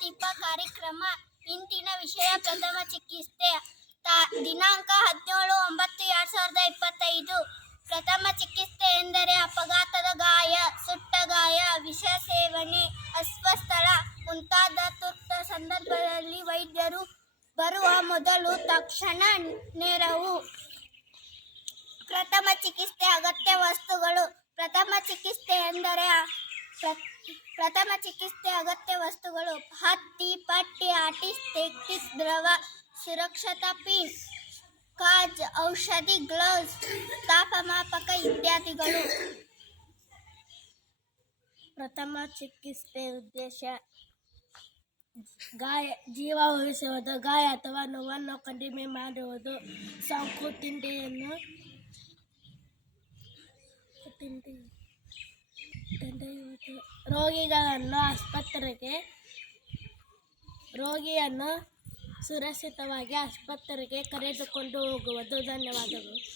ದೀಪ ಕಾರ್ಯಕ್ರಮ ಇಂದಿನ ವಿಷಯ ಪ್ರಥಮ ಚಿಕಿತ್ಸೆ. ದಿನಾಂಕ ಹದಿನೇಳು ಒಂಬತ್ತು ಎರಡ್ ಸಾವಿರದ ಇಪ್ಪತ್ತೈದು. ಪ್ರಥಮ ಚಿಕಿತ್ಸೆ ಎಂದರೆ ಅಪಘಾತದ ಗಾಯ, ಸುಟ್ಟ ಗಾಯ, ವಿಷ ಸೇವನೆ, ಅಸ್ವಸ್ಥಳ ಮುಂತಾದ ತುರ್ತ ಸಂದರ್ಭದಲ್ಲಿ ವೈದ್ಯರು ಬರುವ ಮೊದಲು ತಕ್ಷಣ ನೆರವು. ಪ್ರಥಮ ಚಿಕಿತ್ಸೆ ಅಗತ್ಯ ವಸ್ತುಗಳು. ಪ್ರಥಮ ಚಿಕಿತ್ಸೆ ಎಂದರೆ ಪ್ರಥಮ ಚಿಕಿತ್ಸೆ ಅಗತ್ಯ ವಸ್ತುಗಳು, ಹತ್ತಿ, ಪಟ್ಟಿ ಆಟಿಸ್ಟೆಕ್ಟಿಸ್ ದ್ರವ, ಸುರಕ್ಷತಾ ಪಿನ್ ಕಾಜ್, ಔಷಧಿ, ಗ್ಲೌಸ್, ತಾಪಮಾಪಕ ಇತ್ಯಾದಿಗಳು. ಪ್ರಥಮ ಚಿಕಿತ್ಸೆ ಉದ್ದೇಶ, ಗಾಯ, ಜೀವ ಉಳಿಸುವುದು, ಗಾಯ ಅಥವಾ ನೋವನ್ನು ಕಡಿಮೆ ಮಾಡುವುದು, ಸೋಂಕು, ತಿಂಡಿಯನ್ನು, ತಿಂಡಿ. ರೋಗಿಗಳನ್ನು ಆಸ್ಪತ್ರೆಗೆ ರೋಗಿಯನ್ನು ಸುರಕ್ಷಿತವಾಗಿ ಆಸ್ಪತ್ರೆಗೆ ಕರೆದುಕೊಂಡು ಹೋಗುವುದು. ಧನ್ಯವಾದಗಳು.